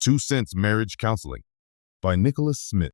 2 Cents Marriage Counseling by Nicholas Smith.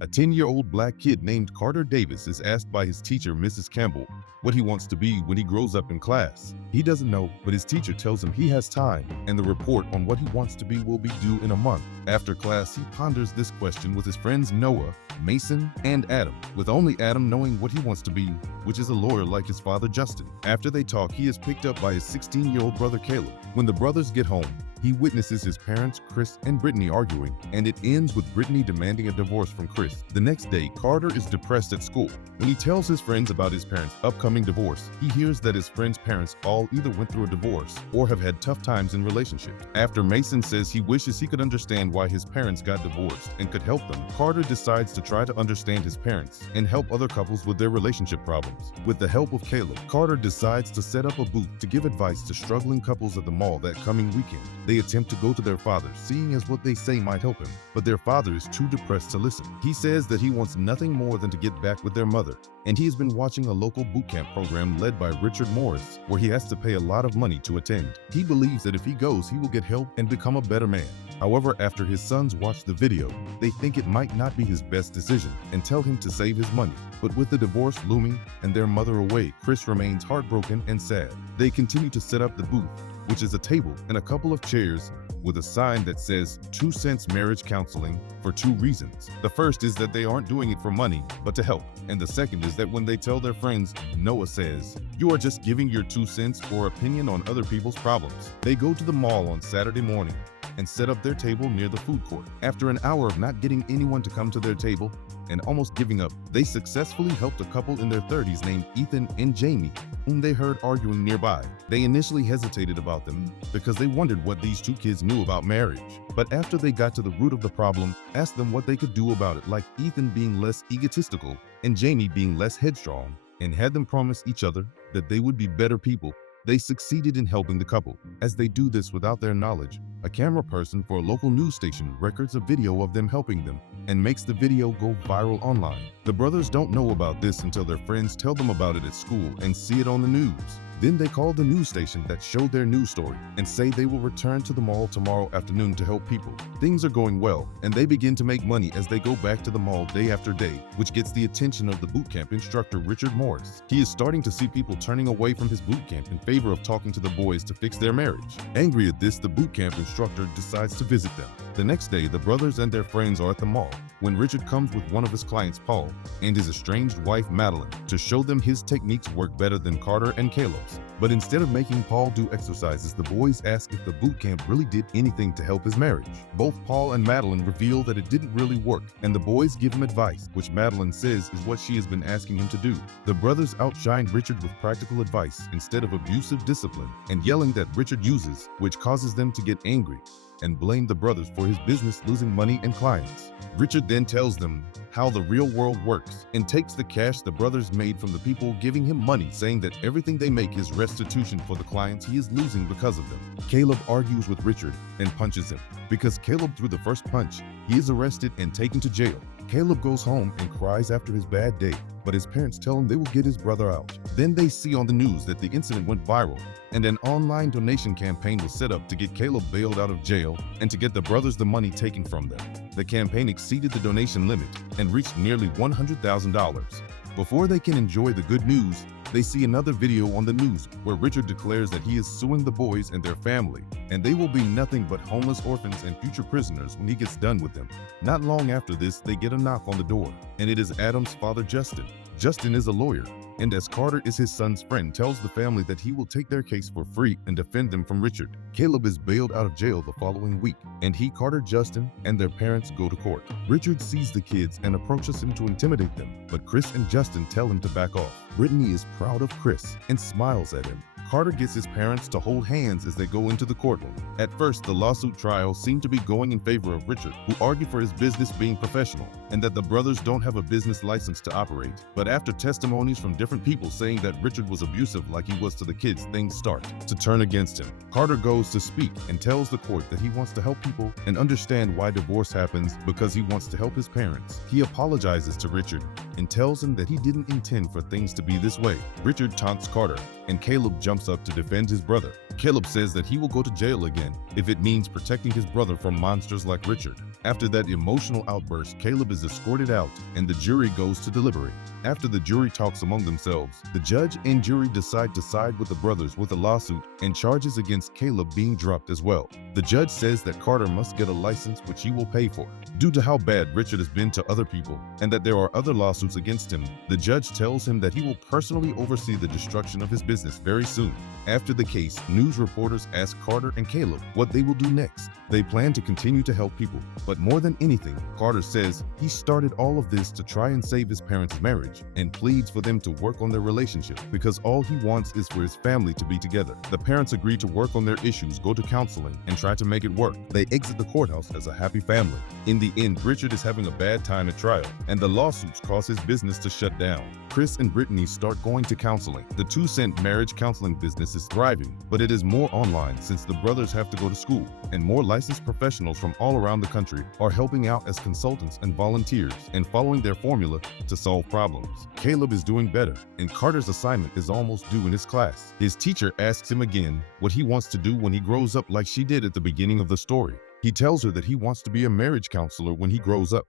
A 10-year-old black kid named Carter Davis is asked by his teacher, Mrs. Campbell, what he wants to be when he grows up in class. He doesn't know, but his teacher tells him he has time, and the report on what he wants to be will be due in a month. After class, he ponders this question with his friends Noah, Mason, and Adam, with only Adam knowing what he wants to be, which is a lawyer like his father Justin. After they talk, he is picked up by his 16-year-old brother Caleb. When the brothers get home, he witnesses his parents, Chris and Brittany, arguing, and it ends with Brittany demanding a divorce from Chris. The next day, Carter is depressed at school. When he tells his friends about his parents' upcoming divorce, he hears that his friends' parents all either went through a divorce or have had tough times in relationships. After Mason says he wishes he could understand why his parents got divorced and could help them, Carter decides to try to understand his parents and help other couples with their relationship problems. With the help of Caleb, Carter decides to set up a booth to give advice to struggling couples at the mall that coming weekend. They attempt to go to their father, seeing as what they say might help him, but their father is too depressed to listen. He says that he wants nothing more than to get back with their mother, and he has been watching a local boot camp program led by Richard Morris, where he has to pay a lot of money to attend. He believes that if he goes, he will get help and become a better man. However, after his sons watch the video, they think it might not be his best decision and tell him to save his money. But with the divorce looming and their mother away, Chris remains heartbroken and sad. They continue to set up the booth, which is a table and a couple of chairs with a sign that says 2 Cents Marriage Counseling for 2 reasons. The first is that they aren't doing it for money, but to help. And the second is that when they tell their friends, Noah says, "You are just giving your 2 cents or opinion on other people's problems." They go to the mall on Saturday morning and set up their table near the food court. After an hour of not getting anyone to come to their table and almost giving up, they successfully helped a couple in their 30s named Ethan and Jamie, whom they heard arguing nearby. They initially hesitated about them because they wondered what these 2 kids knew about marriage. But after they got to the root of the problem, asked them what they could do about it, like Ethan being less egotistical and Jamie being less headstrong, and had them promise each other that they would be better people, they succeeded in helping the couple. As they do this without their knowledge, a camera person for a local news station records a video of them helping them and makes the video go viral online. The brothers don't know about this until their friends tell them about it at school and see it on the news. Then they call the news station that showed their news story and say they will return to the mall tomorrow afternoon to help people. Things are going well, and they begin to make money as they go back to the mall day after day, which gets the attention of the boot camp instructor Richard Morris. He is starting to see people turning away from his boot camp in favor of talking to the boys to fix their marriage. Angry at this, the boot camp instructor decides to visit them. The next day, the brothers and their friends are at the mall when Richard comes with one of his clients, Paul, and his estranged wife, Madeline, to show them his techniques work better than Carter and Caleb's. But instead of making Paul do exercises, the boys ask if the boot camp really did anything to help his marriage. Both Paul and Madeline reveal that it didn't really work, and the boys give him advice, which Madeline says is what she has been asking him to do. The brothers outshine Richard with practical advice instead of abusive discipline and yelling that Richard uses, which causes them to get angry and blame the brothers for his business losing money and clients. Richard then tells them how the real world works and takes the cash the brothers made from the people giving him money, saying that everything they make is restitution for the clients he is losing because of them. Caleb argues with Richard and punches him. Because Caleb threw the first punch, he is arrested and taken to jail. Caleb goes home and cries after his bad day, but his parents tell him they will get his brother out. Then they see on the news that the incident went viral, and an online donation campaign was set up to get Caleb bailed out of jail and to get the brothers the money taken from them. The campaign exceeded the donation limit and reached nearly $100,000. Before they can enjoy the good news, they see another video on the news where Richard declares that he is suing the boys and their family, and they will be nothing but homeless orphans and future prisoners when he gets done with them. Not long after this, they get a knock on the door, and it is Adam's father, Justin. Justin is a lawyer, and as Carter is his son's friend, tells the family that he will take their case for free and defend them from Richard. Caleb is bailed out of jail the following week, and he, Carter, Justin, and their parents go to court. Richard sees the kids and approaches him to intimidate them, but Chris and Justin tell him to back off. Brittany is proud of Chris and smiles at him. Carter gets his parents to hold hands as they go into the courtroom. At first, the lawsuit trial seemed to be going in favor of Richard, who argued for his business being professional and that the brothers don't have a business license to operate. But after testimonies from different people saying that Richard was abusive like he was to the kids, things start to turn against him. Carter goes to speak and tells the court that he wants to help people and understand why divorce happens because he wants to help his parents. He apologizes to Richard and tells him that he didn't intend for things to be this way. Richard taunts Carter and Caleb jumps up to defend his brother. Caleb says that he will go to jail again if it means protecting his brother from monsters like Richard. After that emotional outburst, Caleb is escorted out and the jury goes to deliberate. After the jury talks among themselves, the judge and jury decide to side with the brothers with a lawsuit and charges against Caleb being dropped as well. The judge says that Carter must get a license which he will pay for. Due to how bad Richard has been to other people and that there are other lawsuits against him, the judge tells him that he will personally oversee the destruction of his business very soon. After the case, news reporters ask Carter and Caleb what they will do next. They plan to continue to help people, but more than anything, Carter says he started all of this to try and save his parents' marriage and pleads for them to work on their relationship because all he wants is for his family to be together. The parents agree to work on their issues, go to counseling, and try to make it work. They exit the courthouse as a happy family. In the end, Richard is having a bad time at trial, and the lawsuits cause his business to shut down. Chris and Brittany start going to counseling. The 2-cent marriage counseling business is thriving, but it is more online since the brothers have to go to school, and more licensed professionals from all around the country are helping out as consultants and volunteers and following their formula to solve problems. Caleb is doing better, and Carter's assignment is almost due in his class. His teacher asks him again what he wants to do when he grows up like she did at the beginning of the story. He tells her that he wants to be a marriage counselor when he grows up.